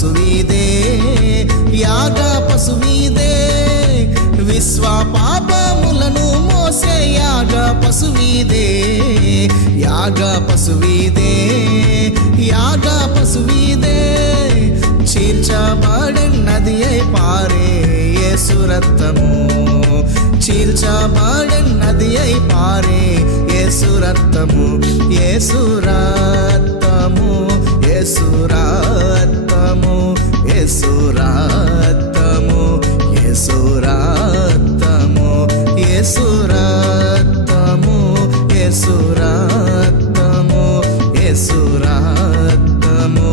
పశువీదే, యాగ పశువీదే, విశ్వ పాపములను మోసే యాగ పశువీదే, యాగ పశువీదే, యాగ పశువీదే, చీల్చబడినది అయి పారే యేసు రక్తము, చీల్చబడినది అయి పారే యేసు రక్తము, యేసు రక్తము, యేసు రక్తము, యేసు రక్తము, యేసు రక్తము, యేసు రక్తము, యేసు రక్తము, యేసు రక్తము,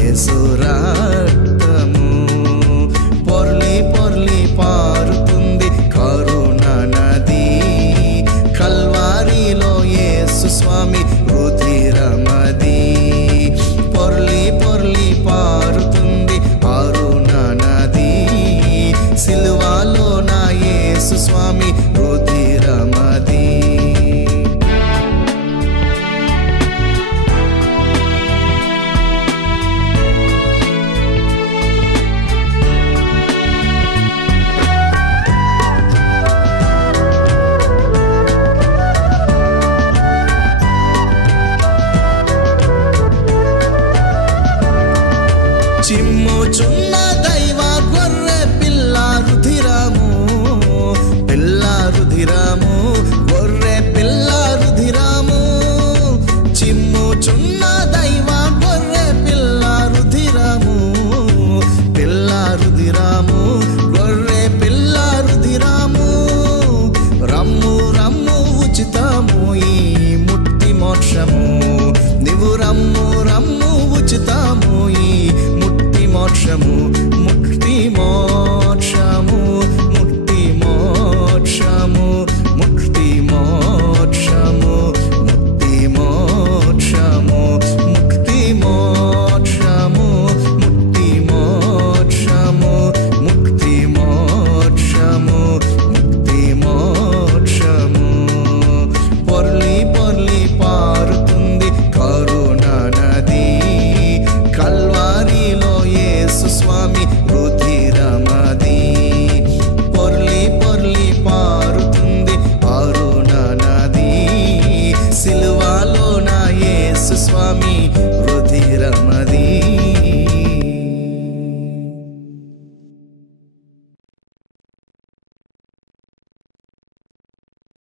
యేసు రక్తము. పొర్లి పొర్లి పారుతుంది కరుణ నది, కల్వారిలో యేసు స్వామి రుధిరమది. పొర్లి పొర్లి పారుతుంది అరుణ నది, సిలువలో నా యేసు స్వామి రుధిరమది. చిమ్ముచున్న దైవ గొర్రె పిల్ల రుధిరము, పిల్ల రుధిరము, గొర్రె పిల్ల రుధిరము, చిమ్ముచున్న దైవ గొర్రె పిల్ల రుధిరము, పిల్ల రుధిరము, గొర్రె పిల్ల రుధిరము. రమ్ము రమ్ము ఉచితము ఈ ముక్తి మోక్షము, నీవు రమ్ము రమ్ము ఉచితము ఈ ముక్తి మోక్షము, ముక్తి మోక్షము.